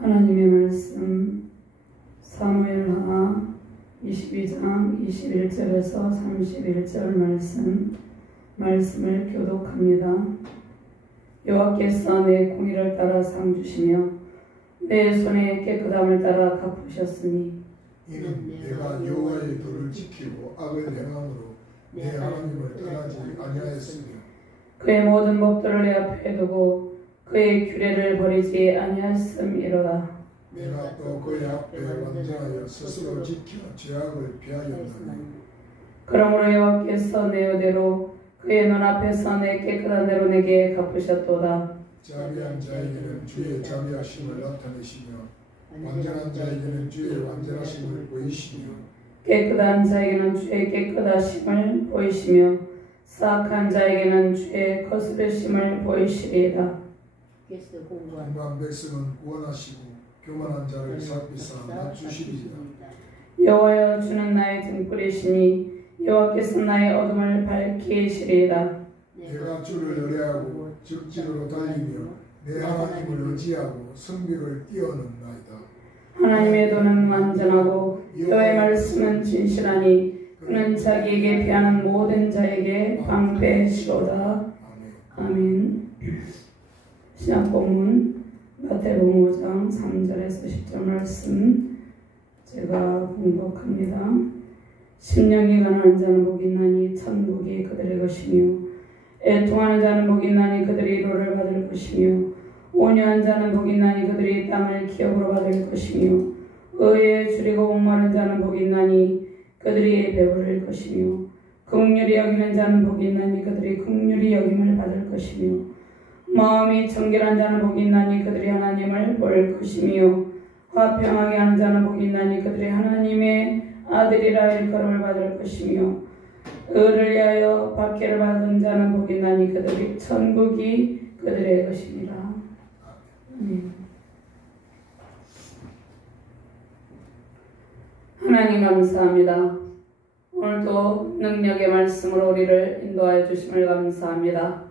하나님의 말씀 사무엘하 22장 21절에서 31절 말씀을 교독합니다. 여호와께서 내 공의를 따라 상 주시며 내 손의 깨끗함을 따라 갚으셨으니 이는 내가 여호와의 도를 지키고 악을 행함으로 내 하나님을 떠나지 아니하였으며 그의 모든 법도를 내 앞에 두고 그의 규례를 버리지 아니하였음이로다. 내가 또 그의 앞에 완전하여 스스로 지켜 죄악을 피하였나니 그러므로 여호와께서 내 의대로 그의 눈앞에서 내 깨끗한 대로 내게 갚으셨도다. 자비한 자에게는 주의 자비하심을 나타내시며 완전한 자에게는 주의 완전하심을 보이시며 깨끗한 자에게는 주의 깨끗하심을 보이시며 사악한 자에게는 주의 거스르심을 보이시리이다. 공고한 백성은 구원하시고 교만한 자를 살피사 낮추시리이다. 여호와여 주는 나의 등불이시니 여호와께서 나의 어둠을 밝히시리이다. 내가 주를 의뢰하고 적진으로 달리며 내 하나님을 의지하고 성벽을 뛰어넘나이다. 하나님의 도는 완전하고 여호와의 말씀은 진실하니 그는 자기에게 피하는 모든 자에게 방패시로다. 아멘. 신약 본문 마태복음 5장 3절에서 10절 말씀 제가 공독합니다. 심령이 가난한 자는 복이 있나니 천국이 그들의 것이며 애통하는 자는 복이 있나니 그들이 위로를 받을 것이며 온유한 자는 복이 있나니 그들이 땅을 기업으로 받을 것이며 의에 줄이고 목마른 자는 복이 있나니 그들이 배부를 것이며 긍휼히 여기는 자는 복이 있나니 그들이 긍휼히 여김을 받을 것이며 마음이 청결한 자는 복이 있나니 그들이 하나님을 볼 것이며 화평하게 하는 자는 복이 있나니 그들이 하나님의 아들이라 일컬음을 받을 것이며 의를 위하여 박해를 받은 자는 복이 있나니 그들이 천국이 그들의 것이니라. 하나님 감사합니다. 오늘도 능력의 말씀으로 우리를 인도하여 주심을 감사합니다.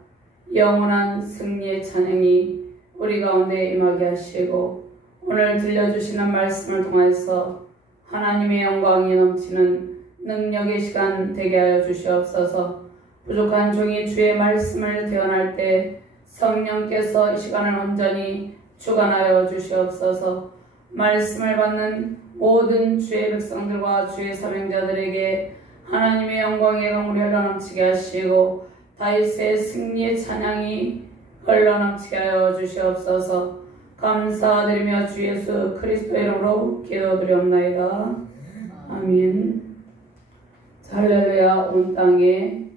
영원한 승리의 찬양이 우리 가운데 임하게 하시고 오늘 들려주시는 말씀을 통해서 하나님의 영광이 넘치는 능력의 시간 되게 하여 주시옵소서. 부족한 종이 주의 말씀을 대언할 때 성령께서 이 시간을 온전히 주관하여 주시옵소서. 말씀을 받는 모든 주의 백성들과 주의 사명자들에게 하나님의 영광의 강물이 흘러넘치게 하시고 다윗의 승리의 찬양이 흘러넘치게 하여 주시옵소서. 감사드리며 주 예수 그리스도의 이름으로 기도드리옵나이다. 아멘. 할렐루야. 온 땅에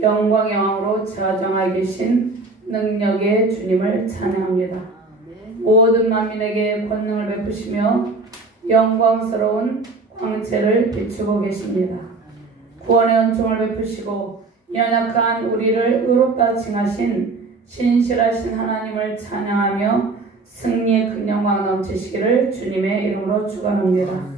영광의 왕으로 좌정하여 계신 능력의 주님을 찬양합니다. 모든 만민에게 권능을 베푸시며 영광스러운 광채를 비추고 계십니다. 구원의 은총을 베푸시고 연약한 우리를 의롭다 칭하신 신실하신 하나님을 찬양하며 승리의 큰 영광 넘치시기를 주님의 이름으로 축원합니다.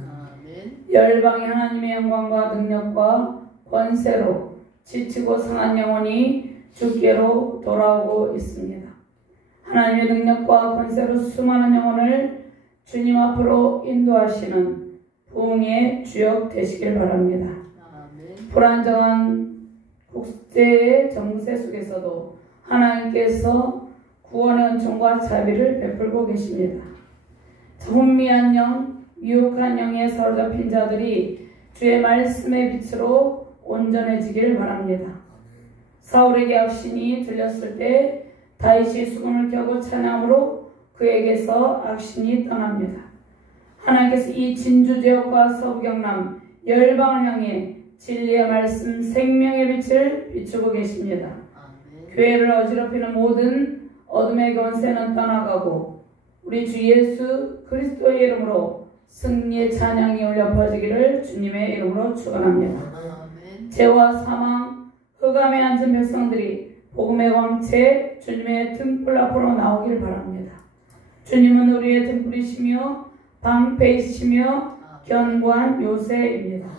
열방의 하나님의 영광과 능력과 권세로 지치고 상한 영혼이 주께로 돌아오고 있습니다. 하나님의 능력과 권세로 수많은 영혼을 주님 앞으로 인도하시는 부흥의 주역 되시길 바랍니다. 불안정한 국제의 정세 속에서도 하나님께서 구원의 은총과 자비를 베풀고 계십니다. 혼미한 영, 유혹한 영에 사로잡힌 자들이 주의 말씀의 빛으로 온전해지길 바랍니다. 사울에게 악신이 들렸을 때 다윗이 수금을 켜고 찬양으로 그에게서 악신이 떠납니다. 하나님께서 이 진주지역과 서부경남 열방을 향해 진리의 말씀 생명의 빛을 비추고 계십니다. 교회를 어지럽히는 모든 어둠의 권세는 떠나가고 우리 주 예수 그리스도의 이름으로 승리의 찬양이 울려 퍼지기를 주님의 이름으로 축원합니다. 죄와 사망, 흑암에 앉은 백성들이 복음의 광채 주님의 등불 앞으로 나오길 바랍니다. 주님은 우리의 등불이시며 방패이시며 견고한 요새입니다.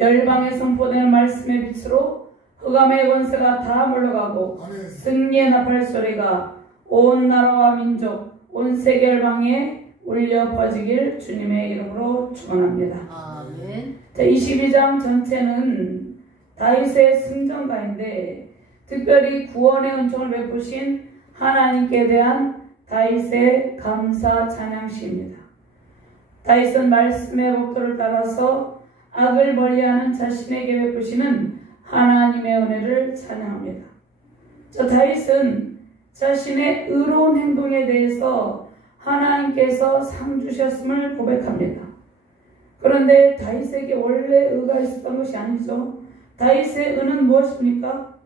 열방에 선포되는 말씀의 빛으로 흑암의 권세가 다 물러가고 승리의 나팔 소리가 온 나라와 민족 온 세계 열방에 울려 퍼지길 주님의 이름으로 축원합니다. 아멘. 자, 22장 전체는 다윗의 승전가인데 특별히 구원의 은총을 베푸신 하나님께 대한 다윗의 감사 찬양시입니다. 다윗은 말씀의 법도를 따라서 악을 멀리하는 자신에게 베푸시는 하나님의 은혜를 찬양합니다. 자, 다윗은 자신의 의로운 행동에 대해서 하나님께서 상 주셨음을 고백합니다. 그런데 다윗에게 원래 의가 있었던 것이 아니죠. 다윗의 의는 무엇입니까?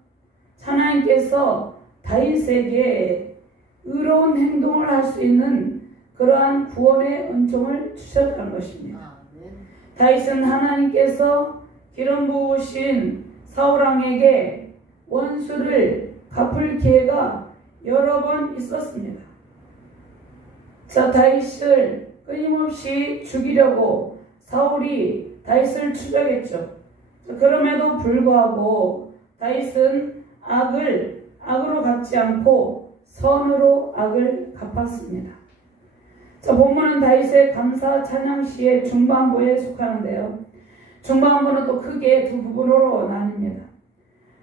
하나님께서 다윗에게 의로운 행동을 할 수 있는 그러한 구원의 은총을 주셨다는 것입니다. 다윗은 하나님께서 기름 부으신 사울왕에게 원수를 갚을 기회가 여러 번 있었습니다. 자, 다윗을 끊임없이 죽이려고 사울이 다윗을 추적했죠. 그럼에도 불구하고 다윗은 악으로 갚지 않고 선으로 악을 갚았습니다. 자, 본문은 다윗의 감사 찬양시의 중반부에 속하는데요. 중반부는 또 크게 두 부분으로 나뉩니다.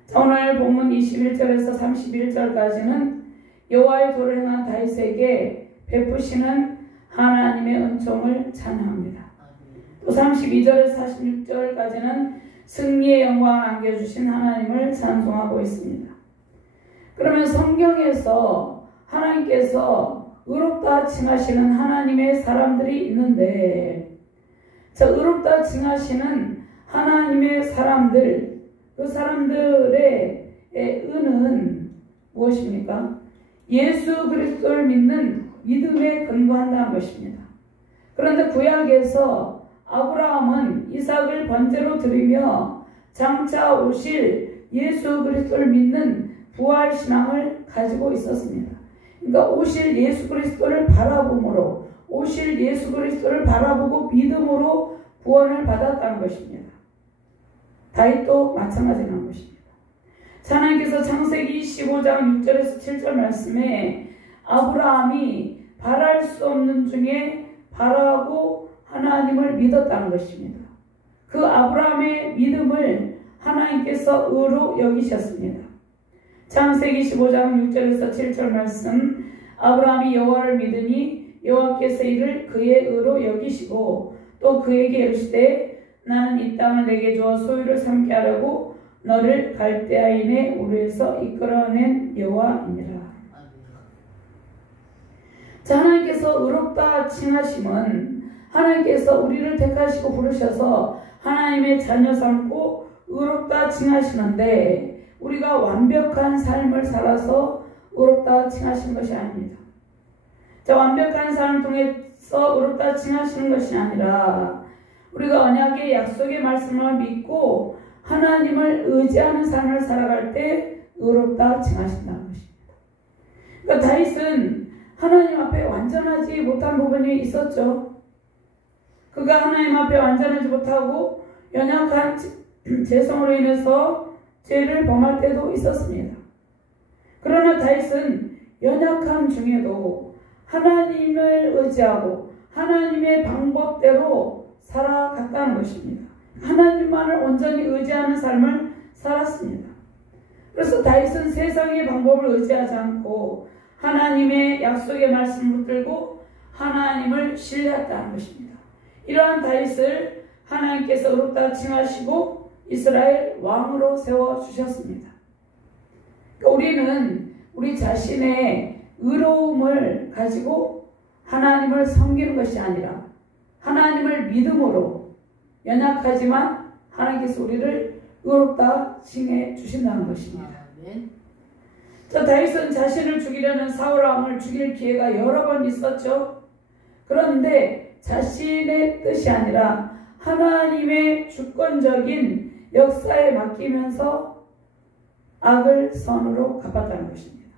자, 오늘 본문 21절에서 31절까지는 여호와의 도를 행한 다윗에게 베푸시는 하나님의 은총을 찬양합니다. 또 32절에서 46절까지는 승리의 영광을 안겨주신 하나님을 찬송하고 있습니다. 그러면 성경에서 하나님께서 의롭다 칭하시는 하나님의 사람들이 있는데, 자, 의롭다 칭하시는 하나님의 사람들, 그 사람들의 의는 무엇입니까? 예수 그리스도를 믿는 믿음에 근거한다는 것입니다. 그런데 구약에서 아브라함은 이삭을 번제로 드리며 장차 오실 예수 그리스도를 믿는 부활신앙을 가지고 있었습니다. 그러니까 오실 예수 그리스도를 바라봄으로, 오실 예수 그리스도를 바라보고 믿음으로 구원을 받았다는 것입니다. 다윗도 마찬가지라는 것입니다. 하나님께서 창세기 15장 6절에서 7절 말씀에 아브라함이 바랄 수 없는 중에 바라고 하나님을 믿었다는 것입니다. 그 아브라함의 믿음을 하나님께서 의로 여기셨습니다. 창세기 15장 6절에서 7절 말씀, 아브라함이 여호와를 믿으니 여호와께서 이를 그의 의로 여기시고 또 그에게 이르시되 나는 이 땅을 내게 주어 소유를 삼게 하려고 너를 갈대아인의 우르에서 이끌어낸 여호와이니라. 자, 하나님께서 의롭다 칭하심은 하나님께서 우리를 택하시고 부르셔서 하나님의 자녀 삼고 의롭다 칭하시는데 우리가 완벽한 삶을 살아서 의롭다 칭하시는 것이 아닙니다. 자, 완벽한 삶을 통해서 의롭다 칭하시는 것이 아니라 우리가 언약의 약속의 말씀을 믿고 하나님을 의지하는 삶을 살아갈 때 의롭다 칭하신다는 것입니다. 그러니까 다윗은 하나님 앞에 완전하지 못한 부분이 있었죠. 그가 하나님 앞에 완전하지 못하고 연약한 죄성으로 인해서 죄를 범할 때도 있었습니다. 그러나 다윗은 연약함 중에도 하나님을 의지하고 하나님의 방법대로 살아갔다는 것입니다. 하나님만을 온전히 의지하는 삶을 살았습니다. 그래서 다윗은 세상의 방법을 의지하지 않고 하나님의 약속의 말씀을 붙들고 하나님을 신뢰했다는 것입니다. 이러한 다윗을 하나님께서 의롭다 칭하시고 이스라엘 왕으로 세워주셨습니다. 그러니까 우리는 우리 자신의 의로움을 가지고 하나님을 섬기는 것이 아니라 하나님을 믿음으로 연약하지만 하나님께서 우리를 의롭다 칭해 주신다는 것입니다. 자, 다윗은 자신을 죽이려는 사울왕을 죽일 기회가 여러 번 있었죠. 그런데 자신의 뜻이 아니라 하나님의 주권적인 역사에 맡기면서 악을 선으로 갚았다는 것입니다.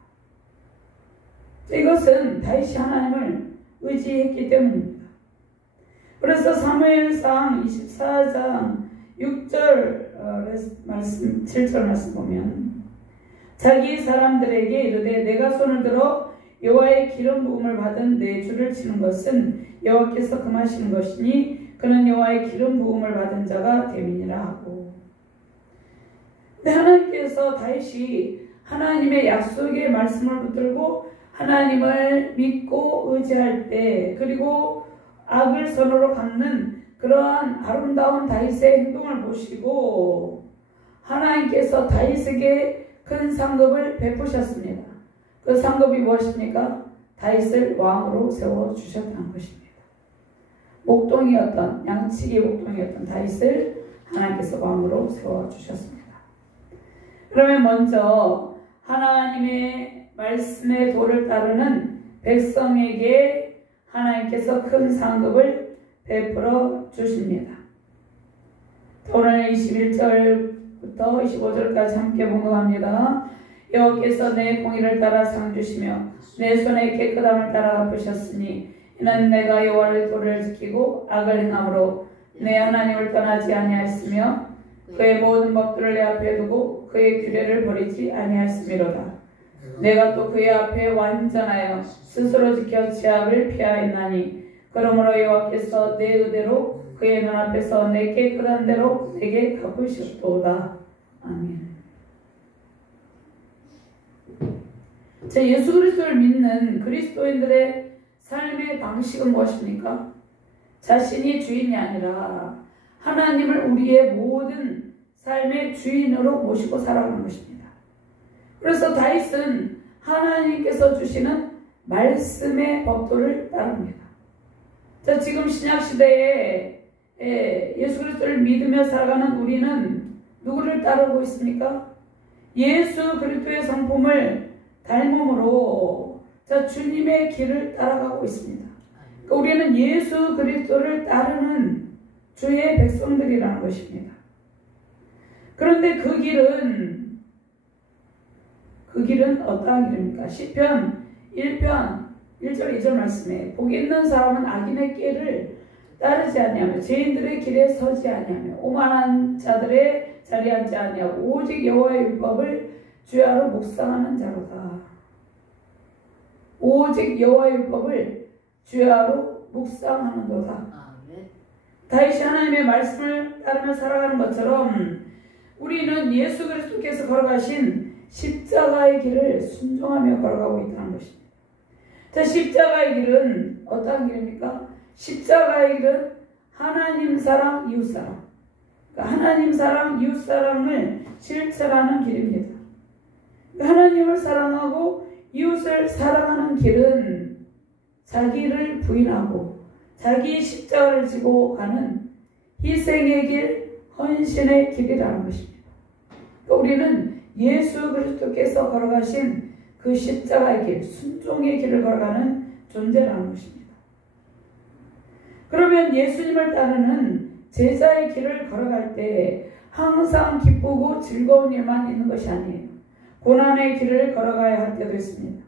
이것은 다윗이 하나님을 의지했기 때문입니다. 그래서 사무엘상 24장 6절 말씀, 7절 말씀 보면 자기 사람들에게 이르되 내가 손을 들어 여호와의 기름 부음을 받은 내 줄을 치는 것은 여호와께서 금하시는 것이니 그는 여호와의 기름 부음을 받은 자가 됨이니라 하고. 근데 하나님께서 다윗이 하나님의 약속의 말씀을 붙들고 하나님을 믿고 의지할 때, 그리고 악을 선으로 갚는 그러한 아름다운 다윗의 행동을 보시고 하나님께서 다윗에게 큰 상급을 베푸셨습니다. 그 상급이 무엇입니까? 다윗을 왕으로 세워주셨다는 것입니다. 목동이었던, 양치기 목동이었던 다윗을 하나님께서 왕으로 세워주셨습니다. 그러면 먼저 하나님의 말씀의 도를 따르는 백성에게 하나님께서 큰 상급을 베풀어 주십니다. 오늘 21절부터 25절까지 함께 봉독합니다. 여호와께서 내 공의를 따라 상 주시며 내 손의 깨끗함을 따라 갚으셨으니 이는 내가 여호와의 도를 지키고 악을 행함으로 내 하나님을 떠나지 아니하였으며 그의 모든 법들을 내 앞에 두고 그의 규례를 버리지 아니하였음이로다. 내가 또 그의 앞에 완전하여 스스로 지켜 죄악을 피하였나니 그러므로 여호와께서 내 의대로 그의 눈앞에서 내 깨끗한 대로 내게 갚으셨도다. 아멘. 자, 예수 그리스도를 믿는 그리스도인들의 삶의 방식은 무엇입니까? 자신이 주인이 아니라 하나님을 우리의 모든 삶의 주인으로 모시고 살아가는 것입니다. 그래서 다윗은 하나님께서 주시는 말씀의 법도를 따릅니다. 자, 지금 신약시대에 예수 그리스도를 믿으며 살아가는 우리는 누구를 따르고 있습니까? 예수 그리스도의 성품을 닮음으로 자, 주님의 길을 따라가고 있습니다. 그러니까 우리는 예수 그리스도를 따르는 주의 백성들이라는 것입니다. 그런데 그 길은 어떠한 길입니까? 시편 1편 1절 2절 말씀에 복 있는 사람은 악인의 길을 따르지 아니하며 죄인들의 길에 서지 아니하며 오만한 자들의 자리에 앉지 아니하고 오직 여호와의 율법을 주야로 묵상하는 자로다. 오직 여호와의 율법을 주야로 묵상하는도다. 다윗이 하나님의 말씀을 따르며 살아가는 것처럼 우리는 예수 그리스도께서 걸어가신 십자가의 길을 순종하며 걸어가고 있다는 것입니다. 자, 십자가의 길은 어떠한 길입니까? 십자가의 길은 하나님 사랑, 이웃 사랑. 그러니까 하나님 사랑, 이웃 사랑을 실천하는 길입니다. 하나님을 사랑하고 이웃을 사랑하는 길은 자기를 부인하고 자기 십자가를 지고 가는 희생의 길, 헌신의 길이라는 것입니다. 그러니까 우리는 예수 그리스도께서 걸어가신 그 십자가의 길, 순종의 길을 걸어가는 존재라는 것입니다. 그러면 예수님을 따르는 제자의 길을 걸어갈 때 항상 기쁘고 즐거운 일만 있는 것이 아니에요. 고난의 길을 걸어가야 할 때도 있습니다.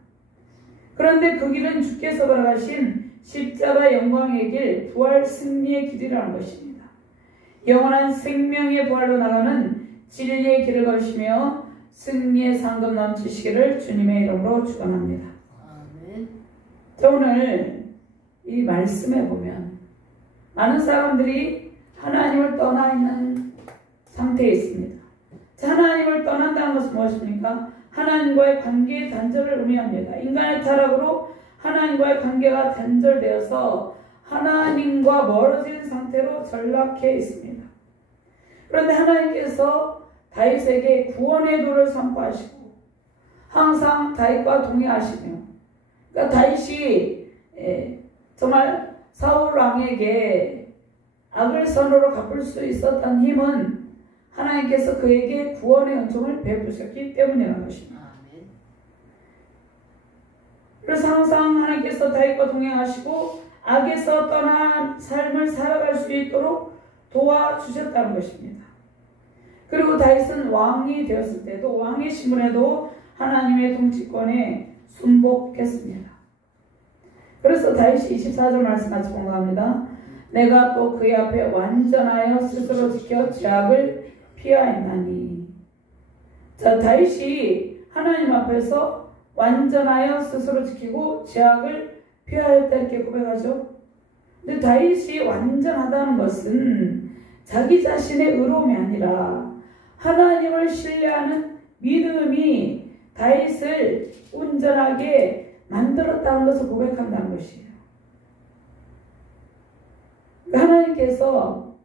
그런데 그 길은 주께서 걸어가신 십자가 영광의 길, 부활 승리의 길이라는 것입니다. 영원한 생명의 부활로 나가는 진리의 길을 걸으시며 승리의 상급 넘치시기를 주님의 이름으로 축원합니다. 아멘. 자, 오늘 이 말씀에 보면 많은 사람들이 하나님을 떠나 있는 상태에 있습니다. 자, 하나님을 떠난다는 것은 무엇입니까? 하나님과의 관계의 단절을 의미합니다. 인간의 타락으로 하나님과의 관계가 단절되어서 하나님과 멀어진 상태로 전락해 있습니다. 그런데 하나님께서 다윗에게 구원의 도를 선포하시고 항상 다윗과 동행하시며, 그러니까 다윗이 정말 사울 왕에게 악을 선으로 갚을 수 있었던 힘은 하나님께서 그에게 구원의 은총을 베푸셨기 때문이라는 것입니다. 그래서 항상 하나님께서 다윗과 동행하시고 악에서 떠난 삶을 살아갈 수 있도록 도와주셨다는 것입니다. 그리고 다윗은 왕이 되었을 때도, 왕의 신분에도 하나님의 통치권에 순복했습니다. 그래서 다윗이 24절 말씀 같이 공부합니다. 내가 또 그의 앞에 완전하여 스스로 지켜 죄악을 피하였나니. 자, 다윗이 하나님 앞에서 완전하여 스스로 지키고 죄악을 피하였다 이렇게 고백하죠. 근데 다윗이 완전하다는 것은 자기 자신의 의로움이 아니라 하나님을 신뢰하는 믿음이 다윗을 온전하게 만들었다는 것을 고백한다는 것이에요. 하나님께서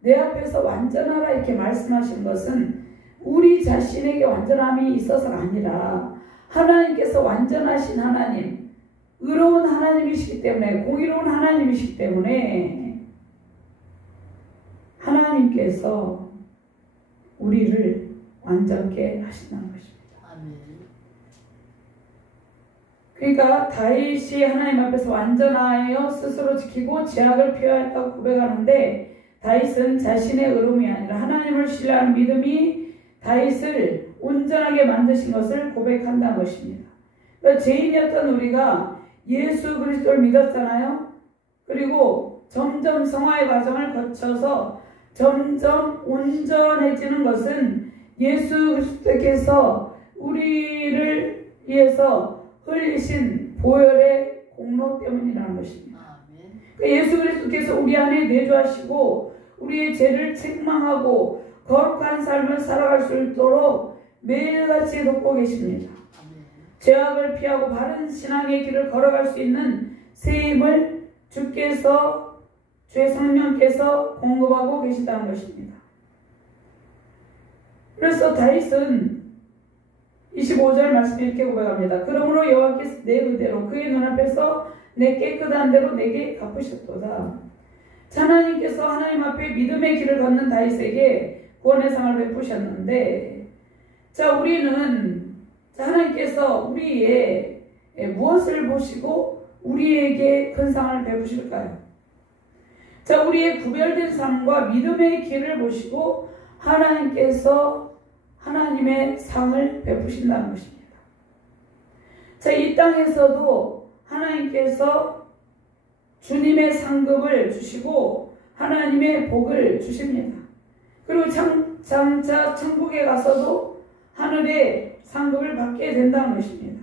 내 앞에서 완전하라 이렇게 말씀하신 것은 우리 자신에게 완전함이 있어서가 아니라 하나님께서 완전하신 하나님, 의로운 하나님이시기 때문에, 공의로운 하나님이시기 때문에 하나님께서 우리를 완전케 하신다는 것입니다. 그러니까 다윗이 하나님 앞에서 완전하여 스스로 지키고 죄악을 피하였다고 고백하는데, 다윗은 자신의 의로움이 아니라 하나님을 신뢰하는 믿음이 다윗을 온전하게 만드신 것을 고백한다는 것입니다. 그러니까 죄인이었던 우리가 예수 그리스도를 믿었잖아요. 그리고 점점 성화의 과정을 거쳐서 점점 온전해지는 것은 예수 그리스도께서 우리를 위해서 흘리신 보혈의 공로 때문이라는 것입니다. 그러니까 예수 그리스도께서 우리 안에 내주하시고 우리의 죄를 책망하고 거룩한 삶을 살아갈 수 있도록 매일같이 돕고 계십니다. 죄악을 피하고 바른 신앙의 길을 걸어갈 수 있는 세임을 주께서, 주의 성령께서 공급하고 계시다는 것입니다. 그래서 다윗은 25절 말씀에 이렇게 고백합니다. 그러므로 여호와께서 내 의대로 그의 눈앞에서 내 깨끗한 대로 내게 갚으셨도다. 하나님께서 하나님 앞에 믿음의 길을 걷는 다윗에게 구원의 상을 베푸셨는데, 자, 우리는 하나님께서 우리의 무엇을 보시고 우리에게 큰 상을 베푸실까요? 자, 우리의 구별된 삶과 믿음의 길을 보시고 하나님께서 하나님의 상을 베푸신다는 것입니다. 자, 이 땅에서도 하나님께서 주님의 상급을 주시고 하나님의 복을 주십니다. 그리고 장차 천국에 가서도 하늘의 상급을 받게 된다는 것입니다.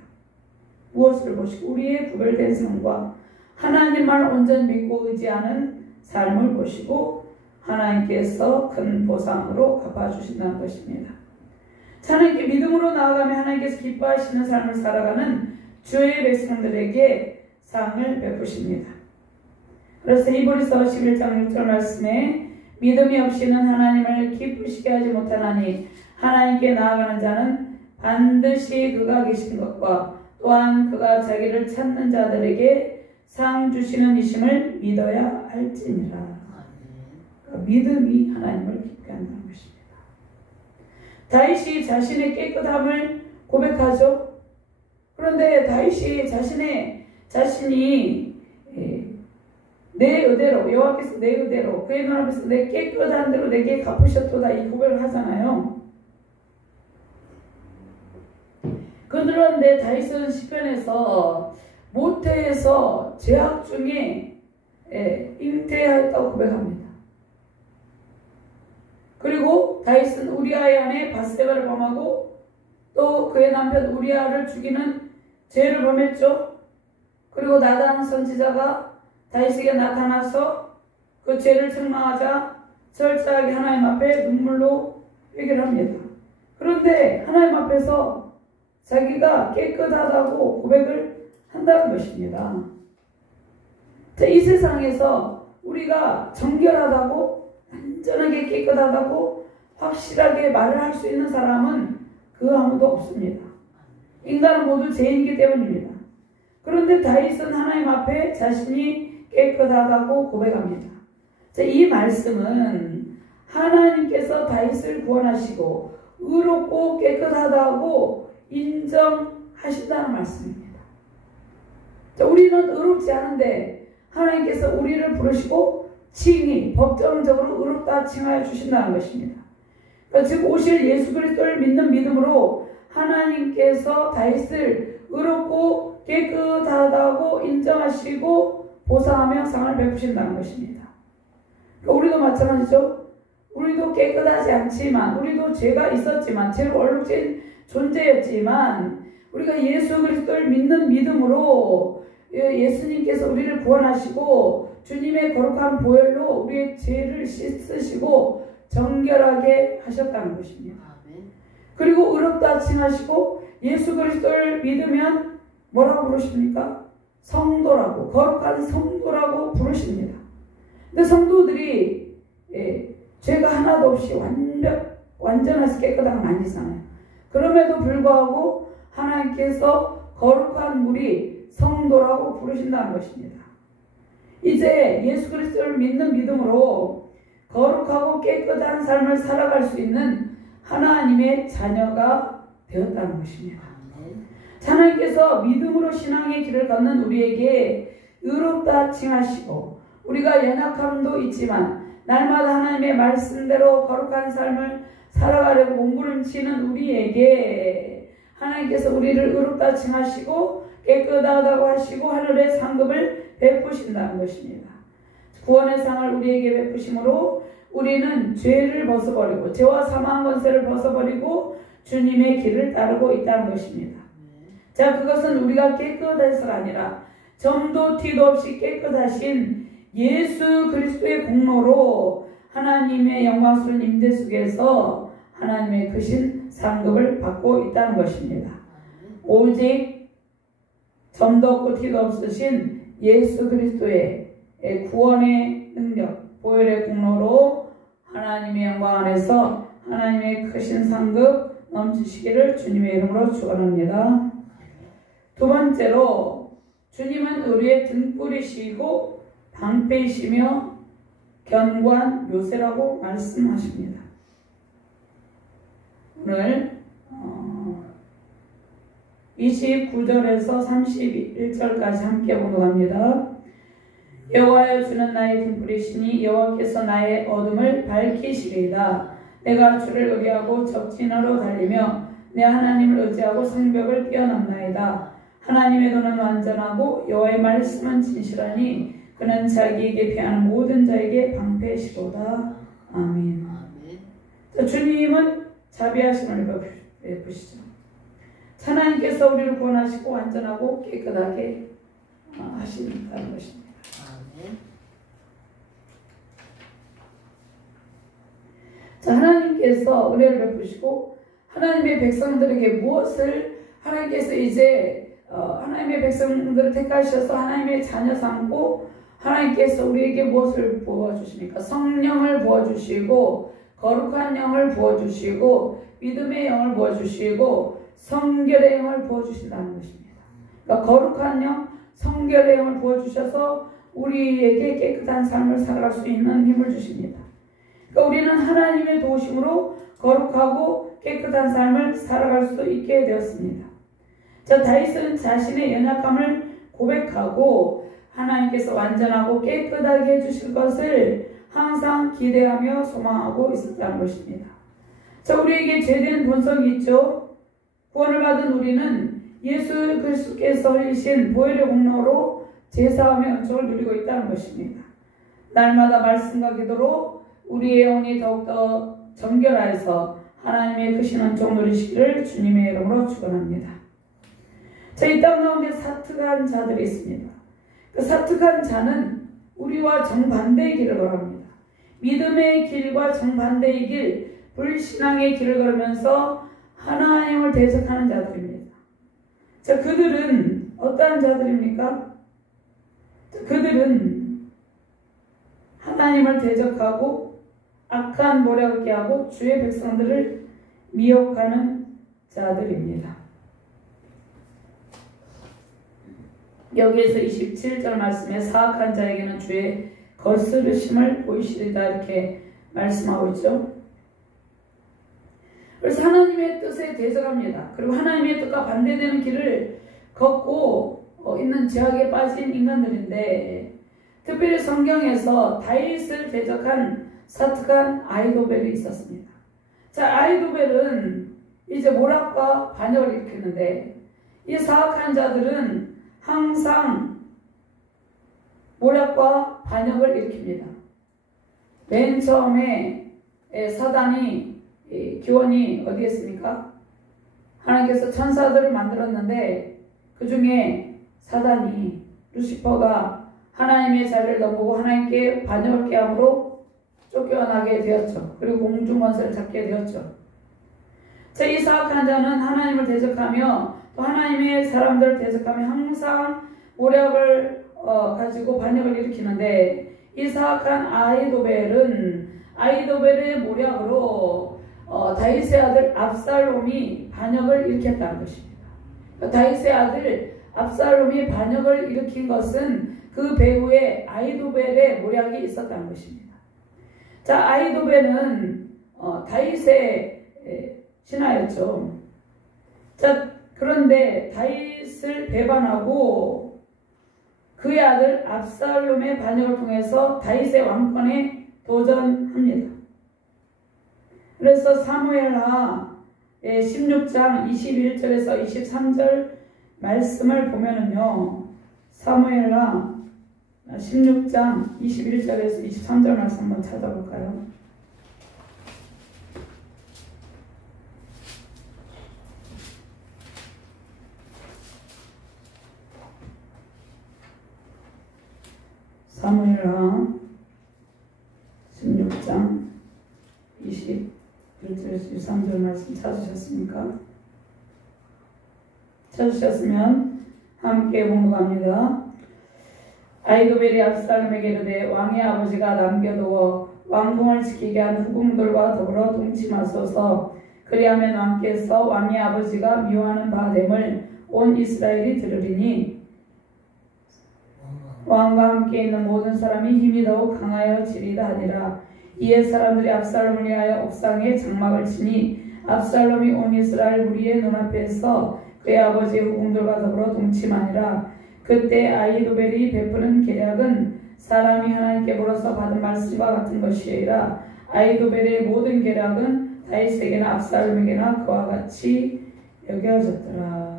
무엇을 보시고 우리의 구별된 삶과 하나님만 온전히 믿고 의지하는 삶을 보시고 하나님께서 큰 보상으로 갚아주신다는 것입니다. 하나님께 믿음으로 나아가며 하나님께서 기뻐하시는 삶을 살아가는 주의 백성들에게 상을 베푸십니다. 그래서 히브리서 11장 6절 말씀에 믿음이 없이는 하나님을 기쁘시게 하지 못하나니 하나님께 나아가는 자는 반드시 그가 계신 것과 또한 그가 자기를 찾는 자들에게 상 주시는 이심을 믿어야 할지니라. 그러니까 믿음이 하나님을 기쁘게 한다는 것입니다. 다윗이 자신의 깨끗함을 고백하죠. 그런데 다윗이 자신이 내 의대로, 여호와께서 내 의대로 그의 눈앞에서 내 깨끗한 대로 내게 갚으셨도다 이 고백을 하잖아요. 그런데 다윗은 시편에서 모태에서 죄악 중에 잉태하였다고 고백합니다. 그리고 다윗은 우리아의 아내 바세바를 범하고 또 그의 남편 우리아를 죽이는 죄를 범했죠. 그리고 나단 선지자가 다윗에게 나타나서 그 죄를 책망하자 철저하게 하나님 앞에 눈물로 회개를 합니다. 그런데 하나님 앞에서 자기가 깨끗하다고 고백을 한다는 것입니다. 자, 이 세상에서 우리가 정결하다고, 완전하게 깨끗하다고 확실하게 말을 할 수 있는 사람은 그 아무도 없습니다. 인간은 모두 죄인이기 때문입니다. 그런데 다윗은 하나님 앞에 자신이 깨끗하다고 고백합니다. 자, 이 말씀은 하나님께서 다윗을 구원하시고 의롭고 깨끗하다고 인정하신다는 말씀입니다. 자, 우리는 의롭지 않은데 하나님께서 우리를 부르시고 칭의, 법정적으로 의롭다 칭하여 주신다는 것입니다. 그러니까 즉 오실 예수 그리스도를 믿는 믿음으로 하나님께서 다윗을 의롭고 깨끗하다고 인정하시고 보상하며 상을 베푸신다는 것입니다. 그러니까 우리도 마찬가지죠. 우리도 깨끗하지 않지만, 우리도 죄가 있었지만, 죄로 얼룩진 존재였지만 우리가 예수 그리스도를 믿는 믿음으로 예수님께서 우리를 구원하시고 주님의 거룩한 보혈로 우리의 죄를 씻으시고 정결하게 하셨다는 것입니다. 그리고 의롭다 칭하시고 예수 그리스도를 믿으면 뭐라고 부르십니까? 성도라고, 거룩한 성도라고 부르십니다. 근데 성도들이 죄가 하나도 없이 완전하시 깨끗한 건 아니잖아요. 그럼에도 불구하고 하나님께서 거룩한 우리 성도라고 부르신다는 것입니다. 이제 예수 그리스도를 믿는 믿음으로 거룩하고 깨끗한 삶을 살아갈 수 있는 하나님의 자녀가 되었다는 것입니다. 하나님께서 믿음으로 신앙의 길을 걷는 우리에게 의롭다 칭하시고 우리가 연약함도 있지만 날마다 하나님의 말씀대로 거룩한 삶을 살아가려고 몸부림치는 우리에게 하나님께서 우리를 의롭다 칭하시고 깨끗하다고 하시고 하늘의 상급을 베푸신다는 것입니다. 구원의 상을 우리에게 베푸심으로 우리는 죄를 벗어버리고 죄와 사망 권세를 벗어버리고 주님의 길을 따르고 있다는 것입니다. 자, 그것은 우리가 깨끗해서가 아니라 점도 티도 없이 깨끗하신 예수 그리스도의 공로로 하나님의 영광스러운 임재 속에서 하나님의 크신 상급을 받고 있다는 것입니다. 오직 점도 없고 티도 없으신 예수 그리스도의 구원의 능력, 보혈의 공로로 하나님의 영광 안에서 하나님의 크신 상급 넘치시기를 주님의 이름으로 축원합니다. 두 번째로 주님은 우리의 등불이시고 방패이시며 견고한 요새라고 말씀하십니다. 오늘 29절에서 31절까지 함께 봉독합니다. 여호와여 주는 나의 등불이시니 여호와께서 나의 어둠을 밝히시리이다. 내가 주를 의뢰하고 적진으로 달리며 내 하나님을 의지하고 성벽을 뛰어넘나이다. 하나님의 도는 완전하고 여호와의 말씀은 진실하니 그는 자기에게 피하는 모든 자에게 방패시로다. 아멘. 자, 주님은 자비하심을 베푸시죠. 하나님께서 우리를 구원하시고 완전하고 깨끗하게 하신다는 것입니다. 자, 하나님께서 은혜를 베푸시고 하나님의 백성들에게 무엇을 하나님께서 이제 하나님의 백성들을 택하셔서 하나님의 자녀 삼고 하나님께서 우리에게 무엇을 부어주십니까? 성령을 부어주시고 거룩한 영을 부어주시고 믿음의 영을 부어주시고 성결의 영을 부어주신다는 것입니다. 그러니까 거룩한 영, 성결의 영을 부어주셔서 우리에게 깨끗한 삶을 살아갈 수 있는 힘을 주십니다. 그러니까 우리는 하나님의 도우심으로 거룩하고 깨끗한 삶을 살아갈 수 있게 되었습니다. 자, 다윗은 자신의 연약함을 고백하고 하나님께서 완전하고 깨끗하게 해주실 것을 항상 기대하며 소망하고 있었다는 것입니다. 자, 우리에게 죄된 본성이 있죠. 구원을 받은 우리는 예수 그리스도께서 흘리신 보혈의 공로로 제사함의 은총을 누리고 있다는 것입니다. 날마다 말씀과 기도로 우리의 영혼이 더욱더 정결하여서 하나님의 크신 은총 누리시기를 주님의 이름으로 축원합니다. 자, 이 땅 가운데 사특한 자들이 있습니다. 그 사특한 자는 우리와 정반대의 길을 걸어갑니다. 믿음의 길과 정반대의 길, 불신앙의 길을 걸으면서 하나님을 대적하는 자들입니다. 자, 그들은 어떠한 자들입니까? 자, 그들은 하나님을 대적하고 악한 모략을 하고 주의 백성들을 미혹하는 자들입니다. 여기에서 27절 말씀에 사악한 자에게는 주의 거스르심을 보이시리다 이렇게 말씀하고 있죠. 그래서 하나님의 뜻에 대적합니다. 그리고 하나님의 뜻과 반대되는 길을 걷고 있는 죄악에 빠진 인간들인데 특별히 성경에서 다윗을 대적한 사특한 아히도벨이 있었습니다. 자, 아히도벨은 이제 모략과 반역을 일으켰는데 이 사악한 자들은 항상 모략과 반역을 일으킵니다. 맨 처음에 사단이 기원이 어디에 있습니까? 하나님께서 천사들을 만들었는데 그 중에 사단이 루시퍼가 하나님의 자리를 넘보고 하나님께 반역을 깨함으로 쫓겨나게 되었죠. 그리고 공중권세를 잡게 되었죠. 자, 이 사악한 자는 하나님을 대적하며 또 하나님의 사람들을 대적하며 항상 모략을 가지고 반역을 일으키는데 이 사악한 아이도벨의 모략으로 다윗의 아들 압살롬이 반역을 일으켰다는 것입니다. 다윗의 아들 압살롬이 반역을 일으킨 것은 그 배후에 아이도벨의 모략이 있었다는 것입니다. 자, 아이도벨은 다윗의 신하였죠. 자, 그런데 다윗을 배반하고 그의 아들 압살롬의 반역을 통해서 다윗의 왕권에 도전합니다. 그래서 사무엘하 16장 21절에서 23절 말씀을 보면은요, 사무엘하 16장 21절에서 23절 말씀 한번 찾아볼까요? 사무엘하 16장 21절에서 23절 말씀 찾으셨습니까? 찾으셨으면 함께 봉독합니다. 아이도벨이 압살롬에게 이르되 왕의 아버지가 남겨두어 왕궁을 지키게 한 후궁들과 더불어 동침하소서. 그리하면 왕께서 왕의 아버지가 미워하는 바 됨을 온 이스라엘이 들으리니 왕과 함께 있는 모든 사람이 힘이 더욱 강하여 지리다 하니라. 이에 사람들이 압살롬을 위하여 옥상에 장막을 치니 압살롬이 온 이스라엘 무리의 눈앞에서 그의 아버지의 후궁들과 더불어 동침하니라. 그때 아이도벨이 베푸는 계략은 사람이 하나님께 물어서 받은 말씀과 같은 것이라. 아이도벨의 모든 계략은 다윗에게나 압살롬에게나 그와 같이 여겨졌더라.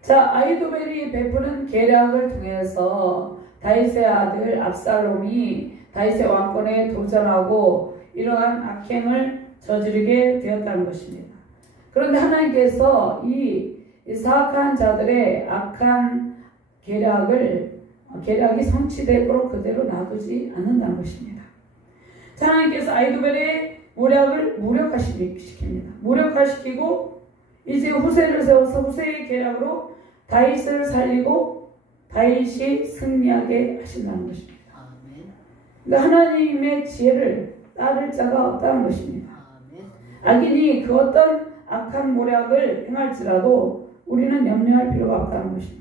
자, 아이도벨이 베푸는 계략을 통해서 다윗의 아들 압살롬이 다윗의 왕권에 도전하고 이러한 악행을 저지르게 되었다는 것입니다. 그런데 하나님께서 이 사악한 자들의 악한 계략이 성취되도록 그대로 놔두지 않는다는 것입니다. 자, 하나님께서 아이도벨의 모략을 무력화시킵니다. 무력화시키고 이제 후세를 세워서 후세의 계략으로 다윗을 살리고 다윗이 승리하게 하신다는 것입니다. 그러니까 하나님의 지혜를 따를 자가 없다는 것입니다. 악인이 그 어떤 악한 모략을 행할지라도 우리는 염려할 필요가 없다는 것입니다.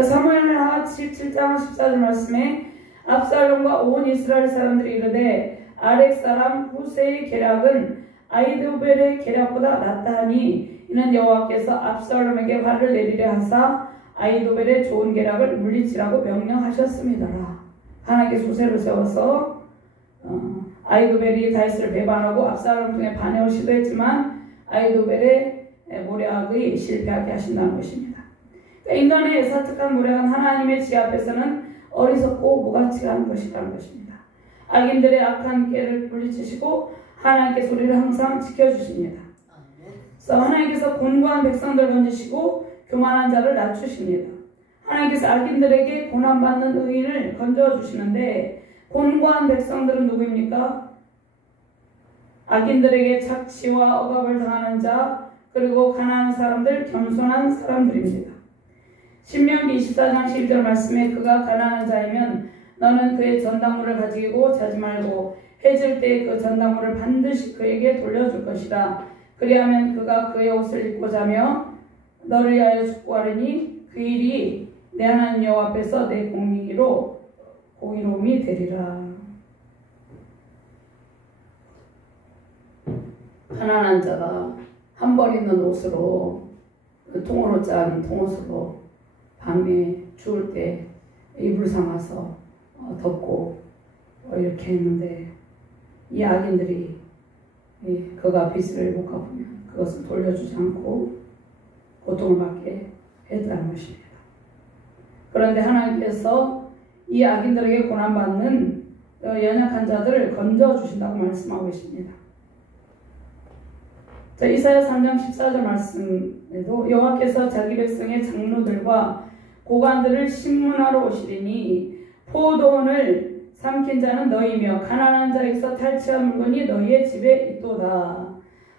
사무엘하 17장 14절 말씀에 압살롬과 온 이스라엘 사람들이 이르되 아렉 사람 후세의 계략은 아이도벨의 계략보다 낫다 하니 이는 여호와께서 압살롬에게 화를 내리려 하사 아이도벨의 좋은 계략을 물리치라고 명령하셨습니다. 하나님께서 후세를 세워서 아이도벨이 다윗을 배반하고 압살롬을 통해 반역을 시도했지만 아이도벨의 모략이 실패하게 하신다는 것입니다. 그러니까 인간의 사특한 모략은 하나님의 지혜 앞에서는 어리석고 무가치한 것이라는 것입니다. 악인들의 악한 깨를 물리치시고 하나님께서 우리를 항상 지켜주십니다. 그래서 하나님께서 곤고한 백성들 건지시고 교만한 자를 낮추십니다. 하나님께서 악인들에게 고난받는 의인을 건져주시는데 곤고한 백성들은 누구입니까? 악인들에게 착취와 억압을 당하는 자, 그리고 가난한 사람들, 겸손한 사람들입니다. 신명기 24장 11절 말씀에 그가 가난한 자이면 너는 그의 전당물을 가지고 자지 말고 해질 때 그 전당물을 반드시 그에게 돌려줄 것이라. 그리하면 그가 그의 옷을 입고 자며 너를 위하여 축복하리니 그 일이 내 하나님 여호와 앞에서 내 공의로움이 되리라. 가난한 자가 한 벌 있는 옷으로 통으로 짠 통옷으로 밤에 추울 때 이불 삼아서 덮고 이렇게 했는데 이 악인들이 그가 빚을 못 갚으면 그것을 돌려주지 않고 고통을 받게 했다는 것입니다. 그런데 하나님께서 이 악인들에게 고난받는 연약한 자들을 건져주신다고 말씀하고 있습니다. 자, 이사야 3장 14절 말씀에도 여호와께서 자기 백성의 장로들과 고관들을 신문하러 오시리니 포도원을 삼킨 자는 너희며 가난한 자에게서 탈취한 물건이 너희의 집에 있도다.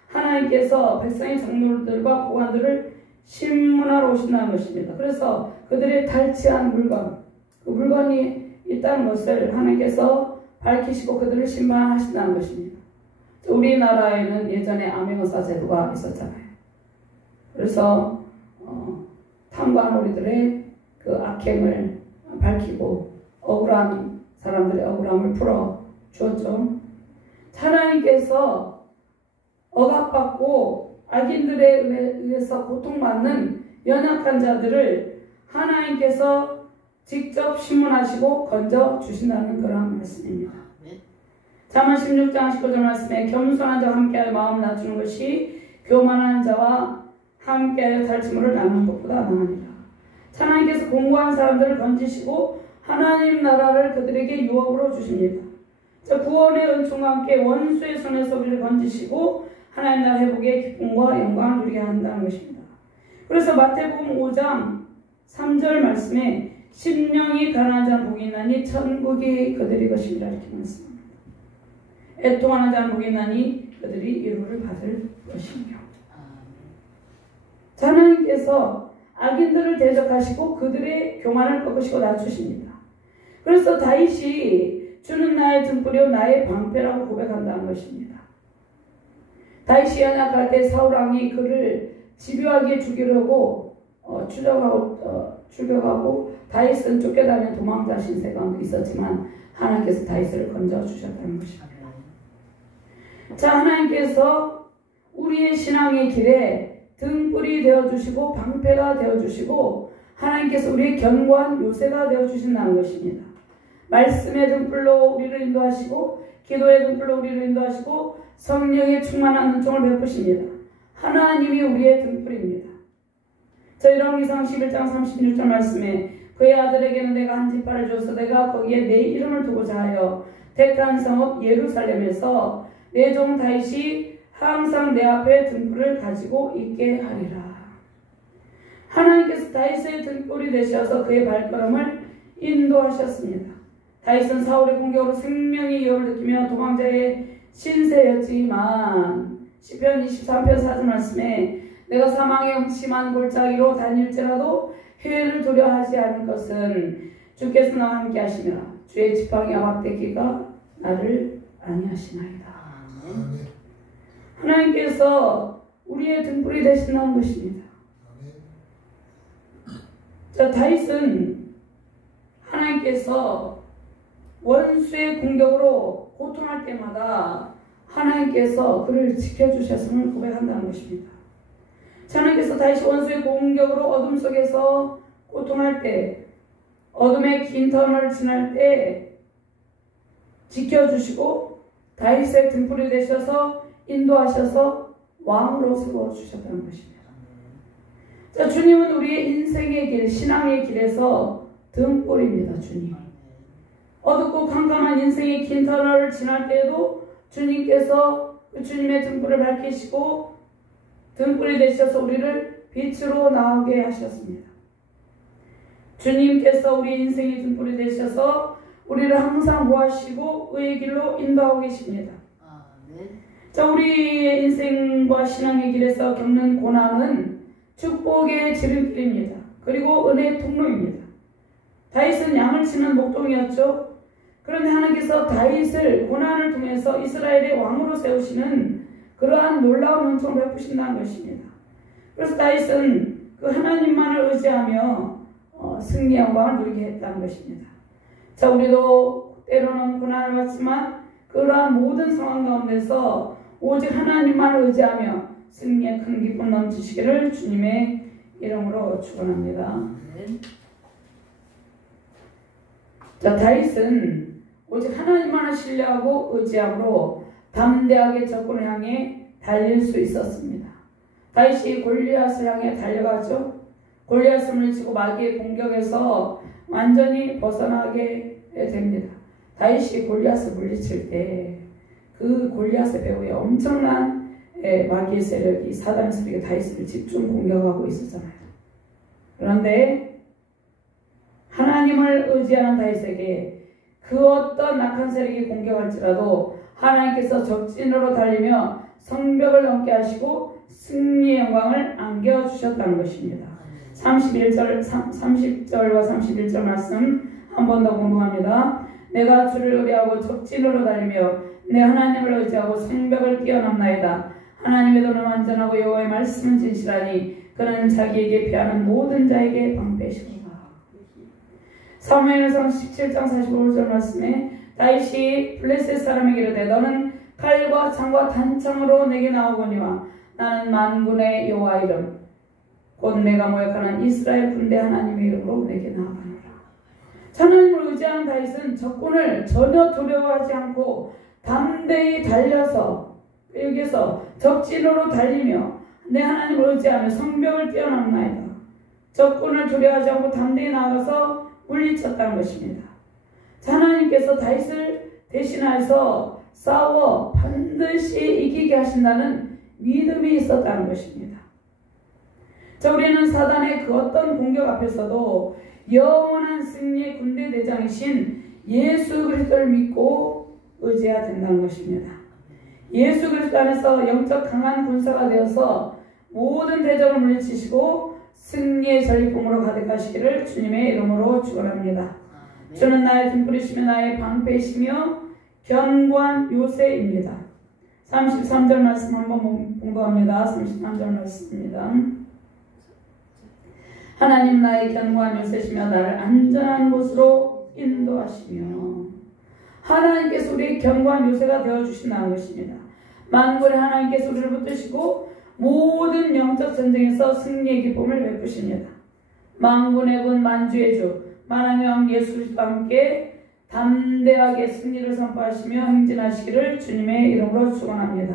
하나님께서 백성의 장로들과 고관들을 신문하러 오신다는 것입니다. 그래서 그들의 탈취한 물건, 그 물건이 있다는 것을 하나님께서 밝히시고 그들을 심판하신다는 것입니다. 우리나라에는 예전에 암행어사 제도가 있었잖아요. 그래서 탐구한 우리들의 그 악행을 밝히고 억울한 사람들의 억울함을 풀어 주었죠. 하나님께서 억압받고 악인들에 의해서 고통받는 연약한 자들을 하나님께서 직접 신문하시고 건져 주신다는 그런 말씀입니다. 잠언 16장 19절 말씀에 겸손한 자와 함께하여 마음 낮추는 것이 교만한 자와 함께하여 탈취물을 나누는 것보다 나으니라. 하나님께서 공고한 사람들을 건지시고 하나님 나라를 그들에게 유업으로 주십니다. 자, 구원의 은총과 함께 원수의 손에서 우리를 건지시고 하나님 나라 회복의 기쁨과 영광을 누리게 한다는 것입니다. 그래서 마태복음 5장 3절 말씀에 심령이 가난한 자는 복이 있나니 천국이 그들의 것이라 이렇게 말씀합니다. 애통하는 자는 복이 있나니 그들이 위로를 받을 것이며. 하나님께서 악인들을 대적하시고 그들의 교만을 꺾으시고 낮추십니다. 그래서 다윗이 주는 나의 등불이요 나의 방패라고 고백한다는 것입니다. 다윗이 연약할 때 사울왕이 그를 집요하게 죽이려고 추격하고 다윗은 쫓겨다니는 도망자 신세 가운데 있었지만 하나님께서 다윗을 건져 주셨다는 것입니다. 자, 하나님께서 우리의 신앙의 길에 등불이 되어주시고 방패가 되어주시고 하나님께서 우리의 견고한 요새가 되어주신다는 것입니다. 말씀의 등불로 우리를 인도하시고 기도의 등불로 우리를 인도하시고 성령의 충만한 은총을 베푸십니다. 하나님이 우리의 등불입니다. 자, 열왕기상 11장 36절 말씀에 그의 아들에게는 내가 한 지파를 줘서 내가 거기에 내 이름을 두고자 하여 택한 성읍 예루살렘에서 내 종 다윗이 항상 내 앞에 등불을 가지고 있게 하리라. 하나님께서 다윗의 등불이 되셔서 그의 발걸음을 인도하셨습니다. 다윗은 사울의 공격으로 생명의 위협을 느끼며 도망자의 신세였지만 시편 23편 4절 말씀에 내가 사망의 음침한 골짜기로 다닐지라도 해를 두려워하지 않을 것은 주께서 나와 함께 하시니라. 주의 지팡이와 막대기가 나를 안위하시나이다. 하나님께서 우리의 등불이 되신다는 것입니다. 자, 다윗은 하나님께서 원수의 공격으로 고통할 때마다 하나님께서 그를 지켜주셨음을 고백한다는 것입니다. 하나님께서 다윗이 원수의 공격으로 어둠 속에서 고통할 때, 어둠의 긴 터널을 지날 때 지켜주시고 다윗의 등불이 되셔서 인도하셔서 왕으로 세워주셨다는 것입니다. 자, 주님은 우리의 인생의 길, 신앙의 길에서 등불입니다. 주님. 어둡고 캄캄한 인생의 긴 터널을 지날 때에도 주님께서 그 주님의 등불을 밝히시고 등불이 되셔서 우리를 빛으로 나오게 하셨습니다. 주님께서 우리 인생의 등불이 되셔서 우리를 항상 모아시고 의의 길로 인도하고 계십니다. 자, 우리의 인생과 신앙의 길에서 겪는 고난은 축복의 지름길입니다. 그리고 은혜의 통로입니다. 다윗은 양을 치는 목동이었죠. 그런데 하나님께서 다윗을 고난을 통해서 이스라엘의 왕으로 세우시는 그러한 놀라운 은총을 베푸신다는 것입니다. 그래서 다윗은 그 하나님만을 의지하며 승리의 영광을 누리게 했다는 것입니다. 자, 우리도 때로는 고난을 받지만 그러한 모든 상황 가운데서 오직 하나님만을 의지하며 승리의 큰 기쁨 넘치시기를 주님의 이름으로 축원합니다. 자, 다윗은 오직 하나님만을 신뢰하고 의지함으로 담대하게 적군을 향해 달릴 수 있었습니다. 다윗이 골리앗을 향해 달려가죠. 골리앗을 물리치고 마귀의 공격에서 완전히 벗어나게 됩니다. 다윗이 골리앗을 물리칠 때 그 골리앗의 배후에 엄청난 마귀의 세력이, 사단의 세력이 다윗을 집중 공격하고 있었잖아요. 그런데 하나님을 의지하는 다윗에게 그 어떤 악한 세력이 공격할지라도 하나님께서 적진으로 달리며 성벽을 넘게 하시고 승리의 영광을 안겨주셨다는 것입니다. 30절과 31절 말씀 한 번 더 공부합니다. 내가 주를 의뢰하고 적진으로 달리며 내 하나님을 의지하고 성벽을 뛰어넘나이다. 하나님의 도는 완전하고 여호와의 말씀은 진실하니 그는 자기에게 피하는 모든 자에게 방패시로다. 사무엘상 17장 45절 말씀에 다윗이 블레셋 사람에게 이르되 너는 칼과 창과 단창으로 내게 나오거니와 나는 만군의 여호와 이름 곧 내가 모욕하는 이스라엘 군대 하나님의 이름으로 내게 나아가노라. 하나님을 의지하는 다윗은 적군을 전혀 두려워하지 않고 담대히 달려서 여기서 적진으로 달리며 내 하나님을 의지하며 성벽을 뛰어넘나이다. 적군을 두려워하지 않고 담대히 나아가서 물리쳤다는 것입니다. 하나님께서 다윗을 대신하여서 싸워 반드시 이기게 하신다는 믿음이 있었다는 것입니다. 자, 우리는 사단의 그 어떤 공격 앞에서도 영원한 승리의 군대 대장이신 예수 그리스도를 믿고 의지해야 된다는 것입니다. 예수 그리스도 안에서 영적 강한 군사가 되어서 모든 대적을 물리치시고 승리의 전리품으로 가득하시기를 주님의 이름으로 축원합니다. 주는 나의 등불이시며 나의 방패이시며 견고한 요새입니다. 33절 말씀 한번 공부합니다. 33절 말씀입니다. 하나님 나의 견고한 요새시며 나를 안전한 곳으로 인도하시며, 하나님께서 우리의 견고한 요새가 되어주신다는 것입니다. 만군의 하나님께서 우리를 붙드시고 모든 영적 전쟁에서 승리의 기쁨을 베푸십니다. 만군의 군 만주의 주 만왕의 왕 예수 그리스도와 함께 담대하게 승리를 선포하시며 행진하시기를 주님의 이름으로 축원합니다.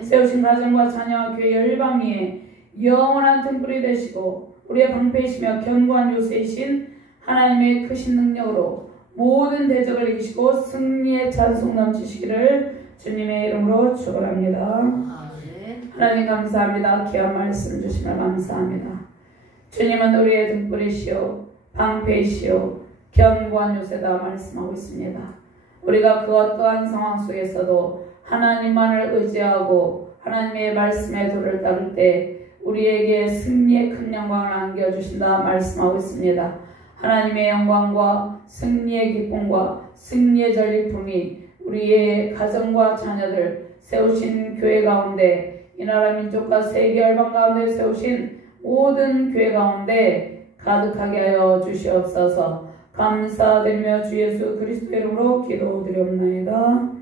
세우신 가정과 자녀와 교회 열방 위에 영원한 등불이 되시고 우리의 방패이시며 견고한 요새이신 하나님의 크신 능력으로 모든 대적을 이기시고 승리의 찬송 넘치시기를 주님의 이름으로 축원합니다. 하나님 감사합니다. 귀한 말씀 주시며 감사합니다. 주님은 우리의 등불이시오 방패이시오 견고한 요새다 말씀하고 있습니다. 우리가 그 어떠한 상황 속에서도 하나님만을 의지하고 하나님의 말씀의 도를 따를 때 우리에게 승리의 큰 영광을 안겨주신다 말씀하고 있습니다. 하나님의 영광과 승리의 기쁨과 승리의 전리품이 우리의 가정과 자녀들 세우신 교회 가운데 이 나라 민족과 세계 열방 가운데 세우신 모든 교회 가운데 가득하게 하여 주시옵소서. 감사드리며 주 예수 그리스도의 이름으로 기도드리옵나이다.